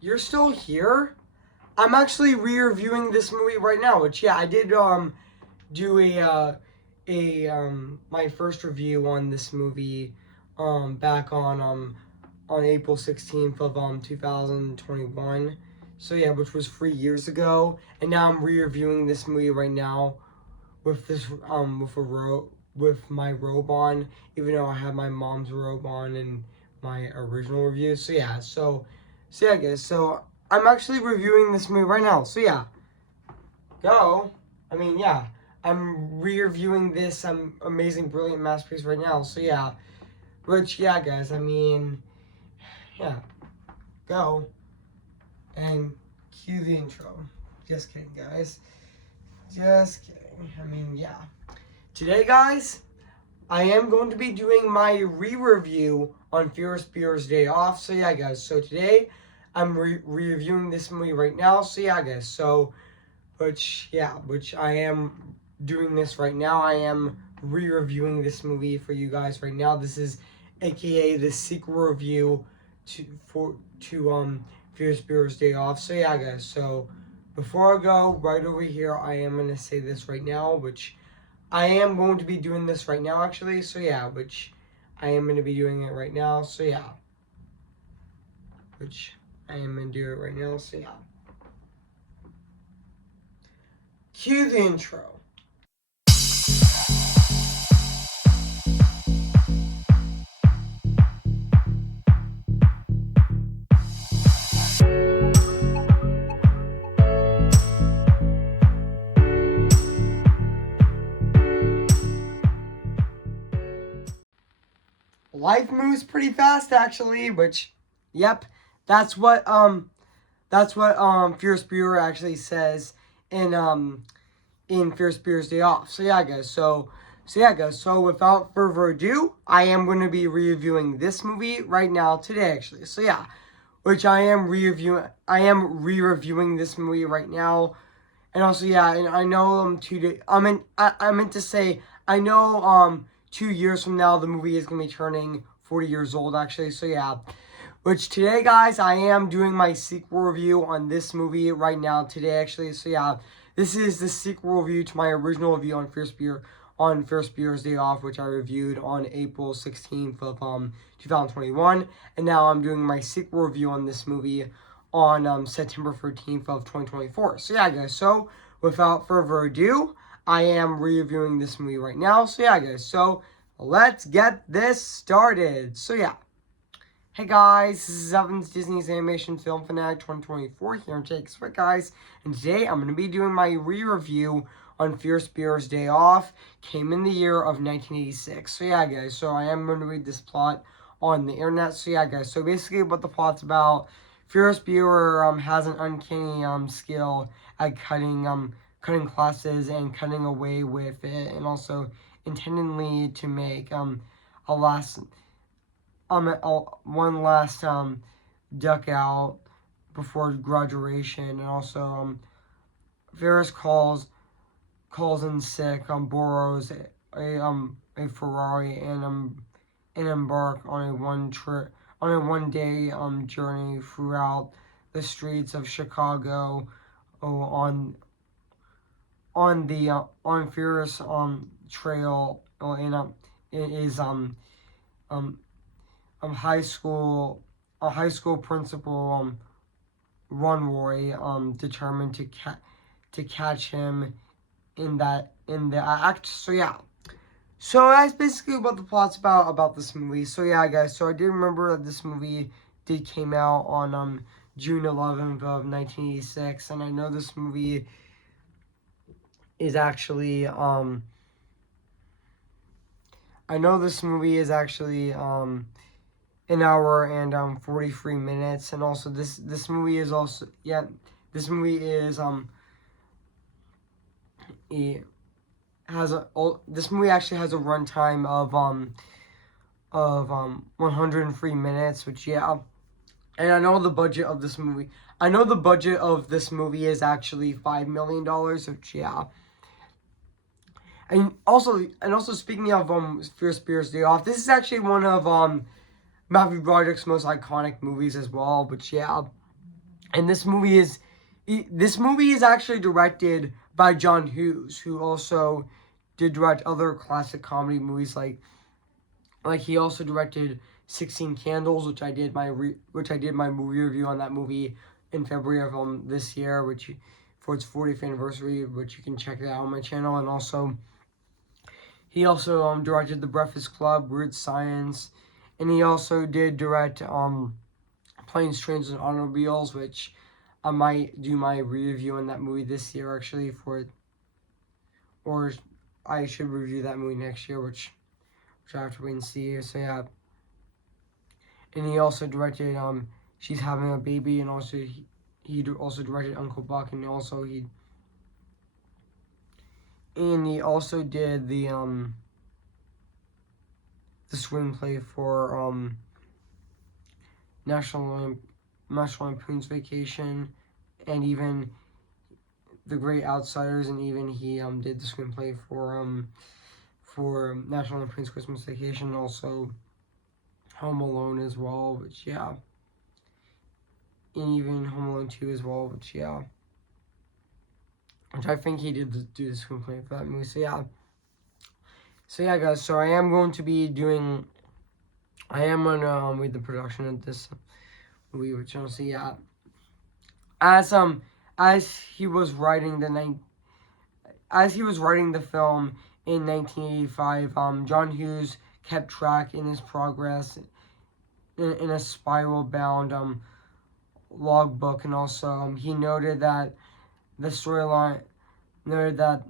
You're still here? I'm actually re-reviewing this movie right now, which yeah, I did do a my first review on this movie back on April 16th of 2021. So yeah, which was 3 years ago, and now I'm re-reviewing this movie right now with this with my robe on, even though I have my mom's robe on in my original review. So yeah, so yeah, guys. So I'm actually reviewing this movie right now. So yeah, go. I mean, yeah, I'm re-reviewing this amazing, brilliant masterpiece right now. So yeah, which yeah, guys. I mean, yeah, go and cue the intro. Just kidding, guys. Just kidding. I mean, yeah. Today, guys, I am going to be doing my re-review on Ferris Day Off. So yeah, guys. So today, I'm re-reviewing this movie right now. So yeah, guys. So, which I am doing this right now. I am re-reviewing this movie for you guys right now. This is, AKA the sequel review to Ferris Day Off. So yeah, guys. So before I go right over here, I am gonna say this right now, which I am going to be doing this right now, actually. So yeah, which I am going to be doing it right now. So yeah, which I am going to do it right now. So yeah, cue the intro. Life moves pretty fast, actually. Which, yep, that's what Fierce Bueller actually says in Ferris Day Off. So yeah, guys. So yeah, guys. So without further ado, I am going to be reviewing this movie right now today, actually. So yeah, which I am re-reviewing. I am re-reviewing this movie right now, and also yeah, and I know I meant to say I know 2 years from now the movie is gonna be turning 40 years old, actually. So yeah. Which today, guys, I am doing my sequel review on this movie right now today, actually. So yeah, this is the sequel review to my original review on Ferris Day Off, which I reviewed on April 16th of 2021, and now I'm doing my sequel review on this movie on September 13th of 2024. So yeah, guys. So without further ado, I am reviewing this movie right now. So yeah, guys. So let's get this started. So yeah. Hey guys, this is Evan's Disney's Animation Film Fanatic 2024 here in Jake's Right, guys, and today I'm going to be doing my re-review on Ferris Day Off. Came in the year of 1986. So yeah, guys, so I am going to read this plot on the internet. So yeah, guys, so basically what the plot's about: Ferris Bueller has an uncanny skill at cutting classes and cutting away with it, and also intendingly to make a last one last duck out before graduation, and also Ferris calls in sick, borrows a Ferrari and embark on a one day journey throughout the streets of Chicago, on Ferris trail, it is um high school principal Runroy determined to catch him in the act. So yeah, so that's basically what the plot's about this movie. So yeah, guys, so I do remember that this movie came out on June 11th of 1986, and I know this movie is actually an hour and 43 minutes, and also this movie is also this movie is it this movie actually has a runtime of 103 minutes, which yeah. And I know the budget of this movie. I know the budget of this movie is actually $5 million, which yeah. And also speaking of Ferris Day Off, this is actually one of Matthew Broderick's most iconic movies as well. But yeah, And this movie is actually directed by John Hughes, who also did direct other classic comedy movies like he also directed 16 Candles, which I did my movie review on that movie in February of this year, for its 40th anniversary, which you can check that out on my channel. And also he also directed The Breakfast Club, Weird Science, and he also did direct Planes, Trains, and Automobiles, which I might do my review on that movie this year actually or I should review that movie next year, which I have to wait and see. So yeah, and he also directed She's Having a Baby, and also he also directed Uncle Buck, and he also did the screenplay for National Lampoon's Vacation, and even The Great Outsiders, and even he did the screenplay for National Lampoon's Christmas Vacation, and also Home Alone as well, which yeah, and even Home Alone 2 as well, which yeah, which I think he did do the screenplay for that movie. So yeah, guys. So I am going to be doing. I am gonna read the production of this movie, which I'll see. Yeah, as he was writing the film in 1985, John Hughes kept track in his progress in a spiral-bound logbook, and also he noted that the storyline noted that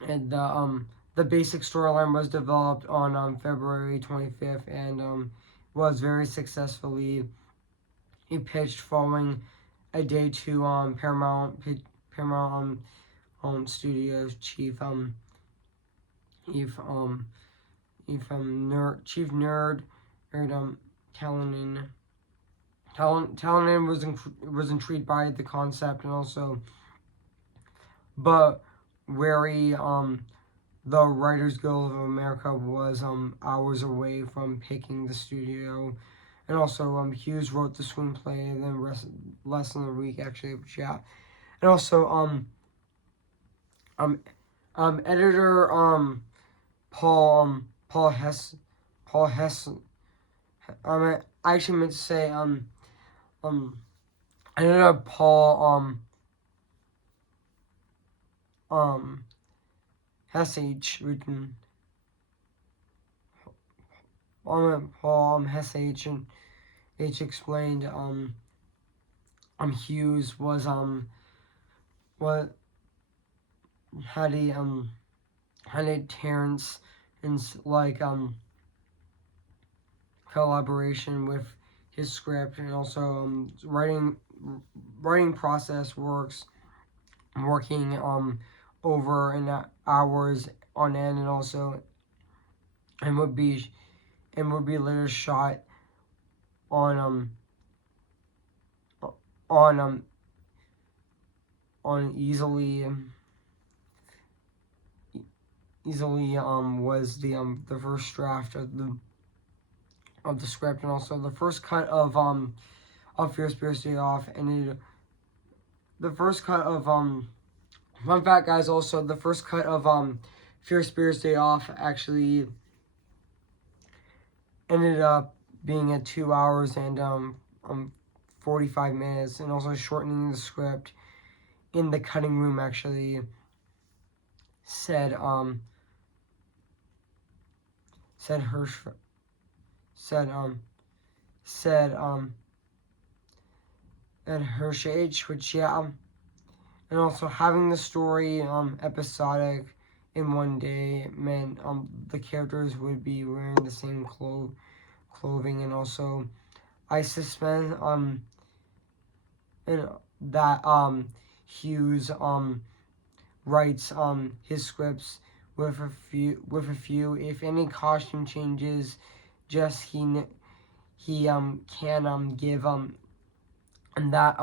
the basic storyline was developed on February 25th and was very successfully pitched following a day to Paramount Studios chief chief nerd Talanin was intrigued by the concept, and also but wary the Writers Guild of America was hours away from picking the studio, and also Hughes wrote the screenplay and then less than a week actually, which yeah, and also editor Paul Hess I actually meant to say editor Paul Hessage written Paul Hessage and H explained Hughes was what had a Terrence and collaboration with his script, and also writing process working over an hours on end, and also and would be later shot on easily was the first draft of the script, and also the first cut of Fierce Bears Day Off, and the first cut of fun fact, guys, also the first cut of Fierce Bears Day Off actually ended up being at 2 hours and 45 minutes, and also shortening the script in the cutting room actually said Hirsch H, which yeah, and also having the story episodic in one day meant the characters would be wearing the same clothing, and also I suspend and that Hughes writes his scripts with a few if any costume changes, just he can give and that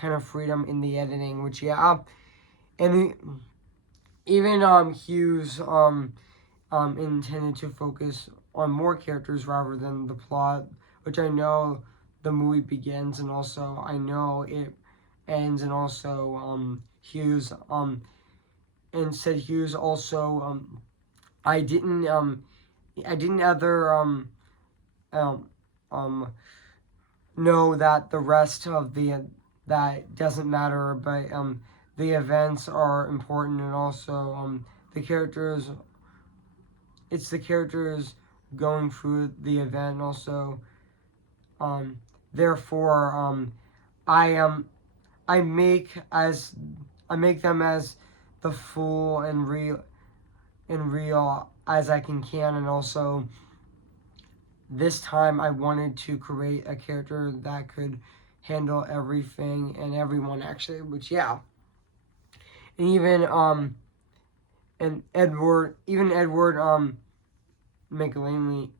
kind of freedom in the editing, which yeah, and even Hughes intended to focus on more characters rather than the plot, which I know the movie begins, and also I know it ends, and also Hughes and said Hughes also I didn't ever um know that the rest of the that doesn't matter, but the events are important, and also the characters, it's the characters going through the event, and also therefore I I make as I make them as the full and real as I can, and also this time I wanted to create a character that could handle everything and everyone, actually, which yeah. And even Edward McLeanley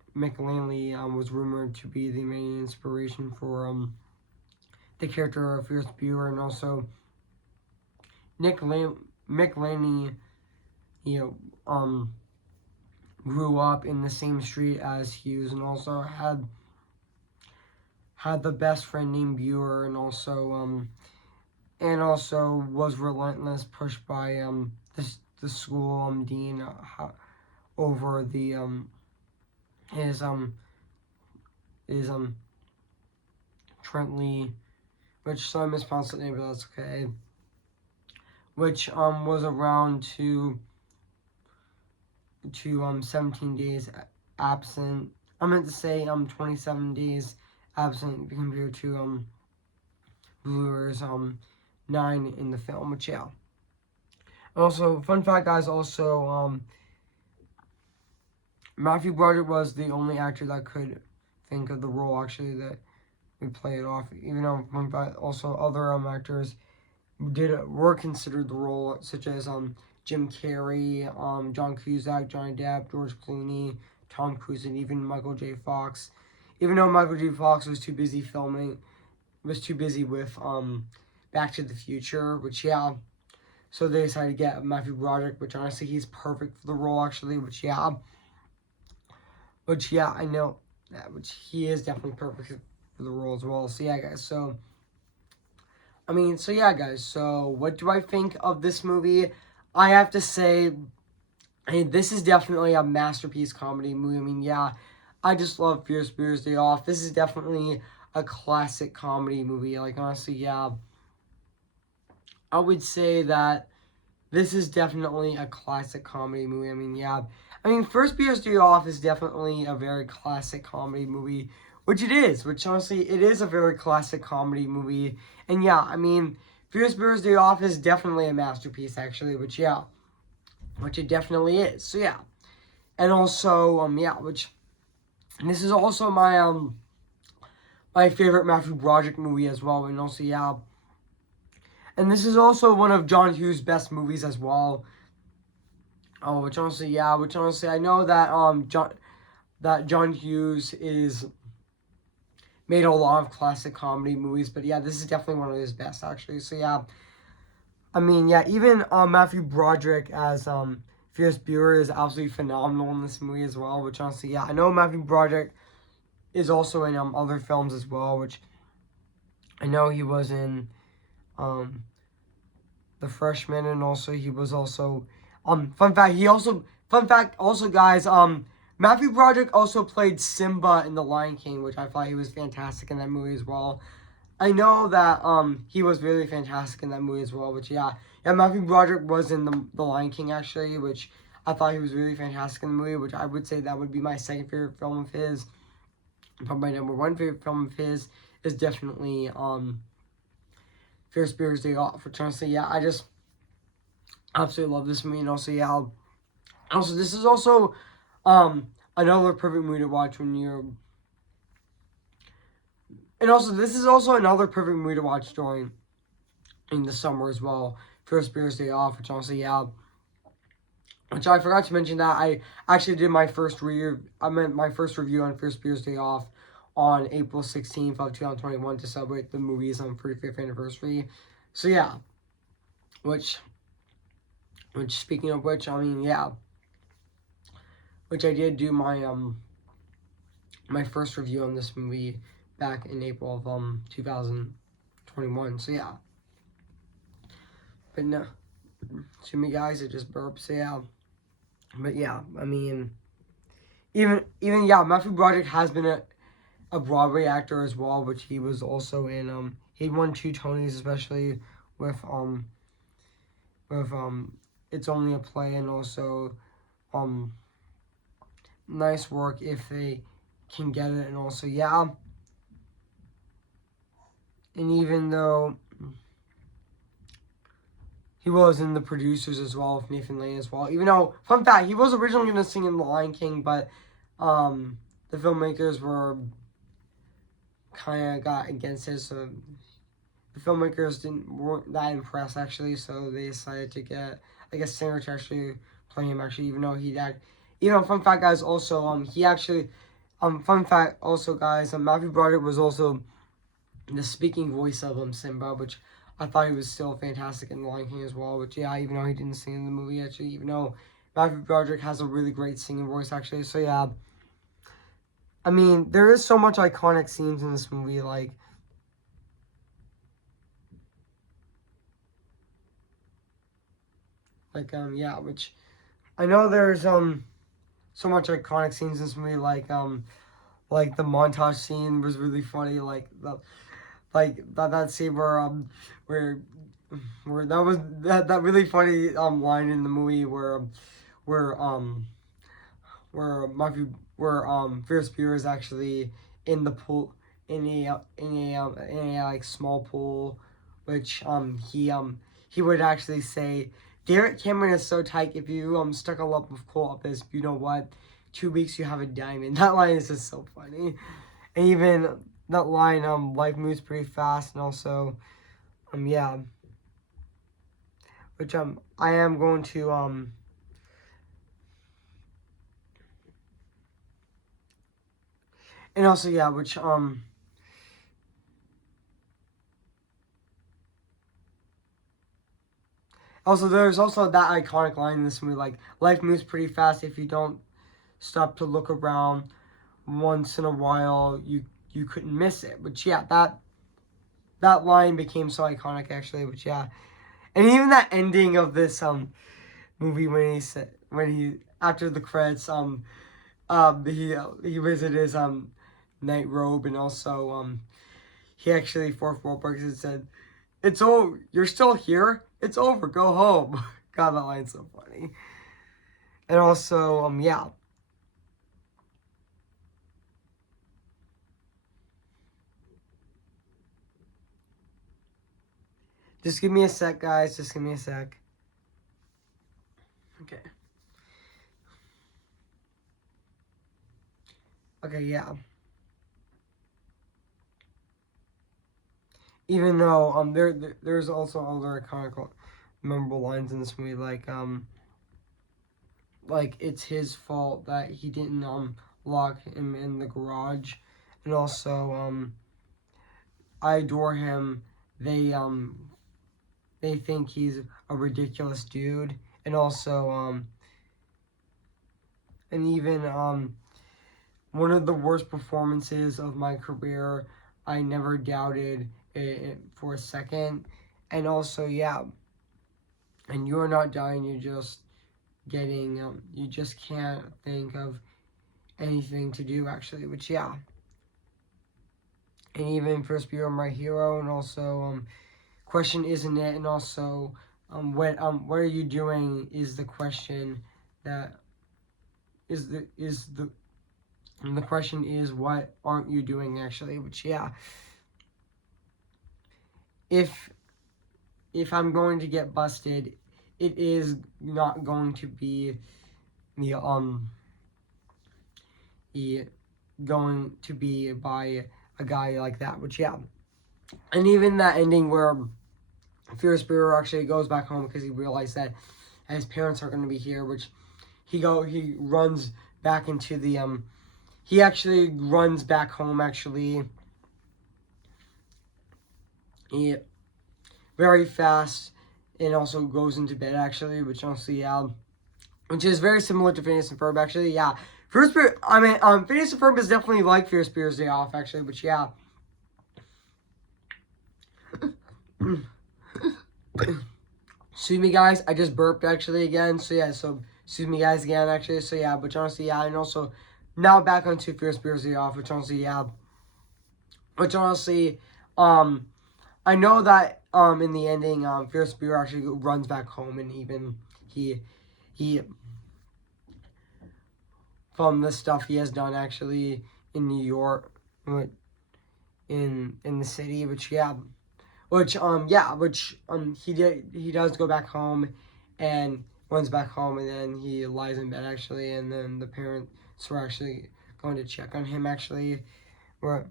was rumored to be the main inspiration for the character of Ferris Bueller, and also McLeanley, you know, grew up in the same street as Hughes, and also had the best friend named Bueller, and also was relentless, pushed by the school dean over the his Trentley, which, so I mispronounced the name, but that's okay. Which was around to 17 days absent. I meant to say 27 days absent compared to Bluer's 9 in the film, which yeah. Also, fun fact, guys, also Matthew Broderick was the only actor that could think of the role, actually, that would play it off, even though also other actors were considered the role, such as Jim Carrey, John Cusack, Johnny Depp, George Clooney, Tom Cruise, and even Michael J. Fox. Even though Michael J. Fox was too busy with Back to the Future, which yeah. So they decided to get Matthew Broderick, which honestly he's perfect for the role, actually, which yeah. I know that, which he is definitely perfect for the role as well. So yeah, guys. So yeah, guys. So what do I think of this movie? I have to say, this is definitely a masterpiece comedy movie. Yeah, I just love Ferris Bueller's Day Off. This is definitely a classic comedy movie. Like, honestly, yeah. I would say that this is definitely a classic comedy movie. Yeah. Ferris Bueller's Day Off is definitely a very classic comedy movie, which it is. Which, honestly, it is a very classic comedy movie. And yeah, Ferris Bueller's Day Off is definitely a masterpiece, actually, which yeah. Which it definitely is. So yeah. And also, yeah, and this is also my favorite Matthew Broderick movie as well. And also, yeah. And this is also one of John Hughes' best movies as well. Oh, which honestly, I know that John Hughes is made a lot of classic comedy movies, but yeah, this is definitely one of his best, actually. So yeah, yeah, even Matthew Broderick as Ferris Bueller is absolutely phenomenal in this movie as well. Which honestly, yeah, I know Matthew Broderick is also in other films as well, which I know he was in The Freshman, and also he was also fun fact also, guys, Matthew Broderick also played Simba in The Lion King, which I thought he was fantastic in that movie as well. I know that he was really fantastic in that movie as well, which yeah, Matthew Broderick was in the Lion King, actually, which I thought he was really fantastic in the movie, which I would say that would be my second favorite film of his. Probably my number one favorite film of his is definitely Ferris Bueller's Day Off, which honestly, yeah, I just absolutely love this movie. And also, yeah, also this is also another perfect movie to watch when you're, and also this is also another perfect movie to watch during in the summer as well. Ferris Bueller's Day Off, which honestly, yeah. Which I forgot to mention that I actually did my first review on Ferris Bueller's Day Off on April 16th of 2021 to celebrate the movie's 35th anniversary. So yeah, which speaking of which, yeah, which I did do my my first review on this movie back in April of 2021. So yeah. But no, excuse me guys, it just burped. So yeah. But yeah, I mean, even yeah, Matthew Broderick has been a Broadway actor as well, which he was also in. He won 2 Tonys, especially with It's Only a Play, and also Nice Work if they can get it, and also yeah. And even though he was in The Producers as well with Nathan Lane as well, even though, fun fact, he was originally going to sing in The Lion King, but the filmmakers kind of got against it, so the filmmakers weren't that impressed actually, so they decided to get like a singer to actually play him actually, even though he had, fun fact guys, also he actually, fun fact also guys, Matthew Broderick was also the speaking voice of Simba, which I thought he was still fantastic in The Lion King as well, which yeah, even though he didn't sing in the movie actually, even though Matthew Broderick has a really great singing voice actually, so yeah. I mean, there is so much iconic scenes in this movie, like yeah, which I know there's so much iconic scenes in this movie, like the montage scene was really funny, like that scene where that was that really funny line in the movie where Ferris Bueller is actually in the pool in a like small pool, which he would actually say, Derek Cameron is so tight, if you stuck a lump of coal up his, you know what, 2 weeks you have a diamond. That line is just so funny. And even that line, life moves pretty fast, and also yeah, which I am going to and also yeah, which also there's also that iconic line in this movie, like, life moves pretty fast, if you don't stop to look around once in a while, you couldn't miss it. Which yeah, that line became so iconic actually, which yeah. And even that ending of this movie when he after the credits he visited his night robe, and also he actually Fourth Wall breaks and said, "It's over. You're still here. It's over. Go home." God, that line's so funny. And also yeah. Just give me a sec, guys. Just give me a sec. Okay. Okay, yeah. Even though there's also other iconic memorable lines in this movie, like it's his fault that he didn't lock him in the garage, and also I adore him. They think he's a ridiculous dude, and also and even one of the worst performances of my career. I never doubted it for a second, and also yeah. And you're not dying. You're just getting. You just can't think of anything to do actually. Which yeah. And even First Bureau, My Hero, and also question, isn't it? And also what are you doing is the question that is the and the question is, what aren't you doing actually? Which yeah, if I'm going to get busted, it is not going to be the going to be by a guy like that. Which yeah. And even that ending where Ferris Bueller actually goes back home because he realized that his parents are going to be here, which he runs back into the he actually runs back home actually very fast, and also goes into bed actually, which honestly yeah, which is very similar to Phineas and Ferb actually. Yeah, Phineas and Ferb is definitely like Ferris Bueller's Day Off actually, which yeah. Excuse me, guys. I just burped actually again. So yeah. So excuse me, guys, again actually. So yeah. But honestly, yeah. And also now back onto Fierce Beers off. Which honestly, yeah. Which honestly, I know that in the ending, Fierce Beer actually runs back home, and even he from the stuff he has done actually in New York, in the city, which yeah, he does go back home, and runs back home, and then he lies in bed actually, and then the parents were actually going to check on him actually, we're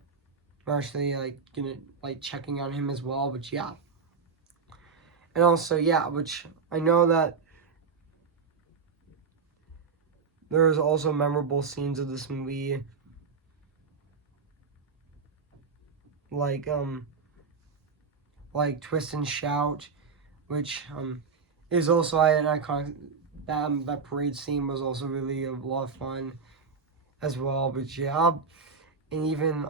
actually like gonna like checking on him as well, which yeah, and also yeah, which I know that there's also memorable scenes of this movie, like Twist and Shout, which is also an iconic. That parade scene was also really a lot of fun as well. But yeah, and even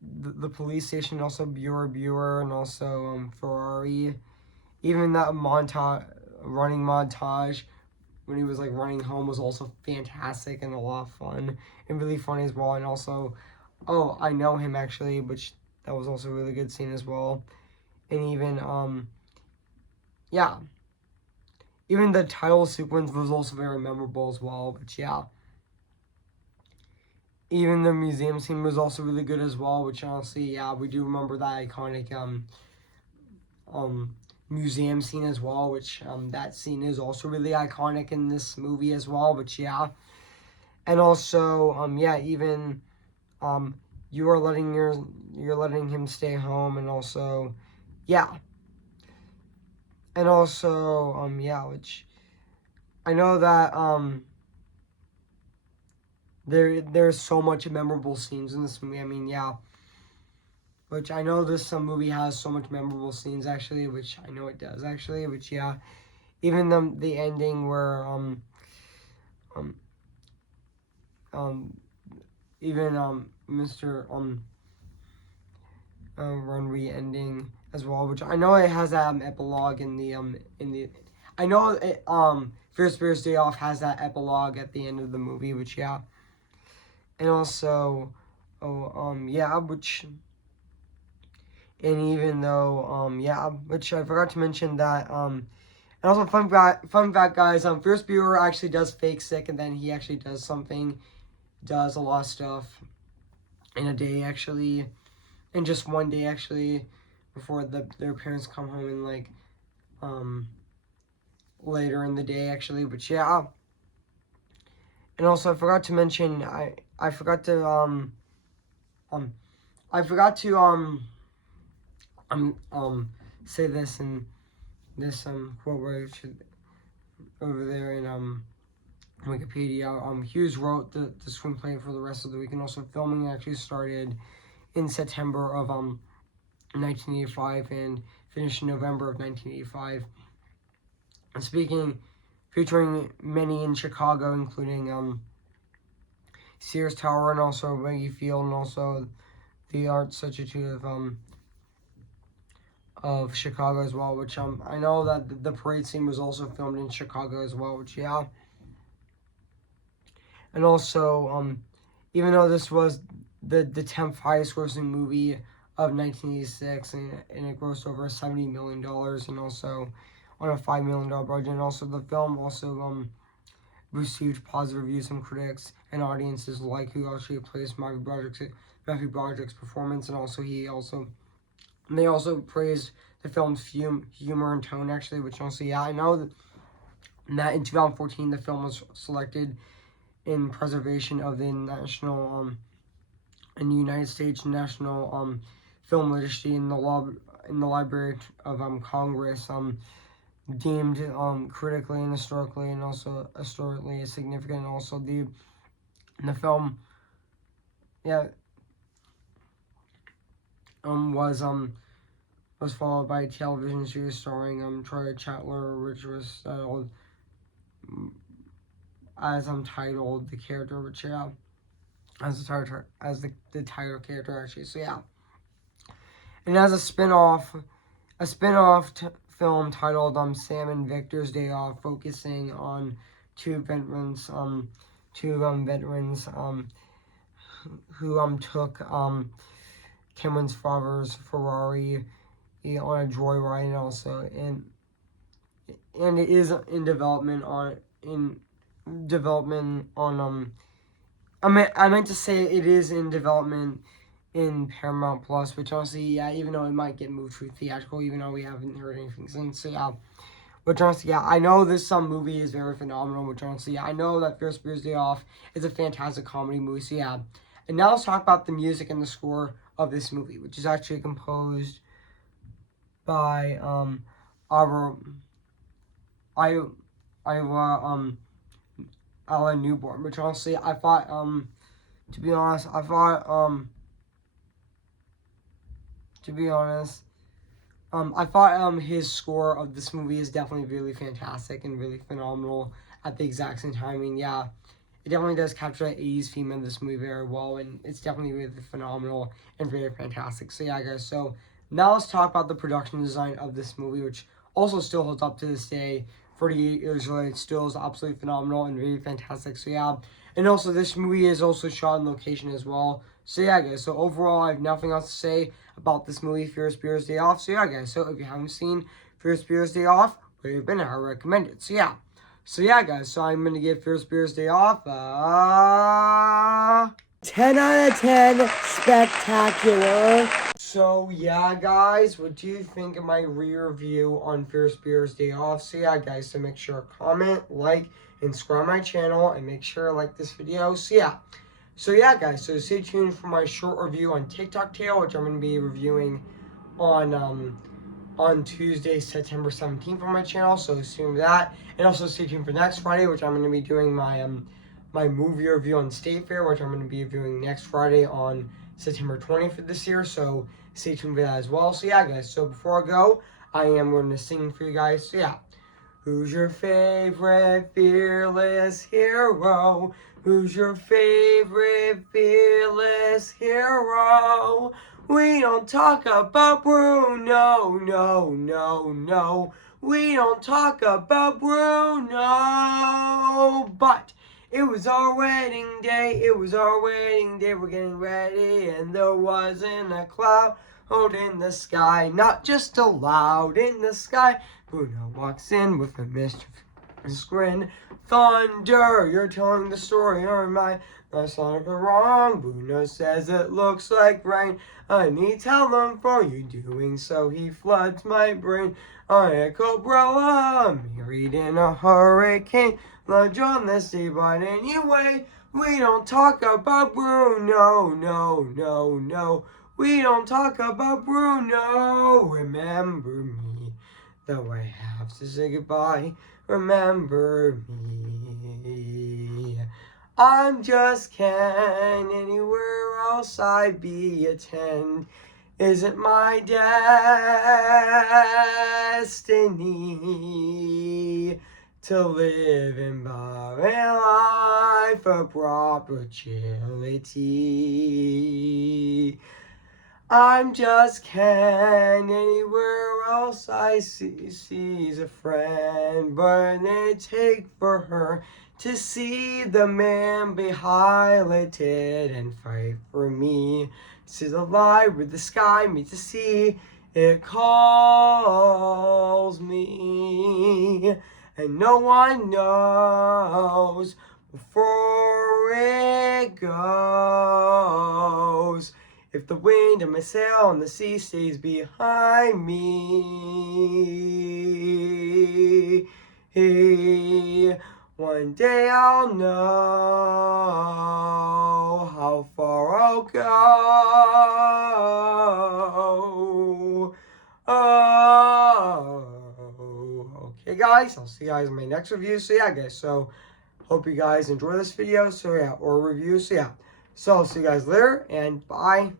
the police station, also Bueller, and also Ferrari. Even that running montage when he was like running home was also fantastic and a lot of fun and really funny as well. And also, oh, I know him actually, which that was also a really good scene as well. And even yeah, even the title sequence was also very memorable as well. But yeah, even the museum scene was also really good as well. Which honestly, yeah, we do remember that iconic museum scene as well. Which that scene is also really iconic in this movie as well. But yeah, and also yeah, even you're letting him stay home, and also yeah, and also yeah, which I know that there's so much memorable scenes in this movie. I mean, yeah, which I know this movie has so much memorable scenes actually, which I know it does actually. Which yeah, even the ending where um um even Mr. Runway ending as well, which I know it has that epilogue in the I know it First Beer's Day Off has that epilogue at the end of the movie, which yeah, and also yeah, which, and even though yeah, which I forgot to mention that and also fun fact guys, Fierce Bueller actually does fake sick, and then he actually does a lot of stuff in a day actually, in just one day actually, before their parents come home, and like um later in the day actually. But yeah, and also I forgot to mention, I forgot to um I forgot to say this in this quote where it should over there in Wikipedia. Hughes wrote the screenplay for the rest of the week, and also filming actually started in September of 1985 and finished in November of 1985. And featuring many in Chicago, including Sears Tower, and also Wrigley Field, and also the Arts Institute of Chicago as well. Which I know that the parade scene was also filmed in Chicago as well. Which yeah, and also even though this was the 10th highest grossing movie of 1986, and it grossed over $70 million, and also on a $5 million budget, and also the film also received positive reviews from critics and audiences alike, who actually praised Matthew Broderick's performance, and also they also praised the film's humor and tone actually, which also yeah, I know that in 2014 the film was selected in preservation of the national in the United States National Film Registry in the Library of Congress, deemed critically and historically, and also historically significant. And also the film yeah was followed by a television series starring Troy Chatler, which was titled as titled the character, which yeah, as the title character actually. So yeah, and as a spin-off a spin-off film titled Sam and Victor's Day Off, focusing on two veterans who took Cameron's father's Ferrari on a joyride, and it is in development on I meant to say it is in development in Paramount Plus, which honestly, yeah, even though it might get moved to theatrical, even though we haven't heard anything since, so yeah. Which honestly, yeah, I know this movie is very phenomenal, which honestly, yeah, I know that Ferris Bueller's Day Off is a fantastic comedy movie, so yeah. And now let's talk about the music and the score of this movie, which is actually composed by our Alan Newborn, which honestly, I thought to be honest, I thought his score of this movie is definitely really fantastic and really phenomenal at the exact same time. I mean, yeah, it definitely does capture the 80s theme in this movie very well, and it's definitely really phenomenal and very fantastic. So yeah, guys, so now let's talk about the production design of this movie, which also still holds up to this day. 48 years later, it still is absolutely phenomenal and really fantastic. So yeah, and also this movie is also shot in location as well. So yeah, guys, so overall, I have nothing else to say about this movie, Ferris Bueller's Day Off. So yeah, guys, so if you haven't seen Ferris Bueller's Day Off, where you've been, I recommend it. So yeah. So yeah, guys, so I'm going to give Ferris Bueller's Day Off 10 out of 10 spectacular. So yeah, guys, what do you think of my re-review on Ferris Bueller's Day Off? So yeah, guys, so make sure to comment, like, and subscribe my channel, and make sure to like this video. So yeah. So yeah, guys, so stay tuned for my short review on TikTok Tale, which I'm going to be reviewing on Tuesday, September 17th on my channel, so assume that. And also stay tuned for next Friday, which I'm going to be doing my my movie review on State Fair, which I'm going to be reviewing next Friday on September 20th of this year, so stay tuned for that as well. So yeah, guys, so before I go, I am going to sing for you guys, so yeah. Who's your favorite fearless hero? Who's your favorite fearless hero? We don't talk about Bruno, no, no, no. We don't talk about Bruno. But it was our wedding day, we're getting ready, and there wasn't a cloud in the sky, not just a loud in the sky. Bruno walks in with a mischievous grin. Thunder, you're telling the story, or am I? That's not wrong. Bruno says it looks like rain. I need talent for you doing so. He floods my brain. I a cobra, married in a hurricane. Lunge on the sea, but anyway, we don't talk about Bruno, no, no, no. We don't talk about Bruno. Remember me, though I have to say goodbye. Remember me. I'm just Ken. Anywhere else I'd be a 10. Isn't my destiny to live in barren life of property? I'm just Ken. Anywhere else I sees a friend, but it take for her to see the man be highlighted and fight for me. See the light with the sky meets the sea. It calls me, and no one knows before it goes. If the wind of my sail on the sea stays behind me, one day I'll know how far I'll go. Oh, okay, guys, I'll see you guys in my next review. So yeah, guys, so hope you guys enjoy this video. So yeah, or review. So yeah, so I'll see you guys later, and bye.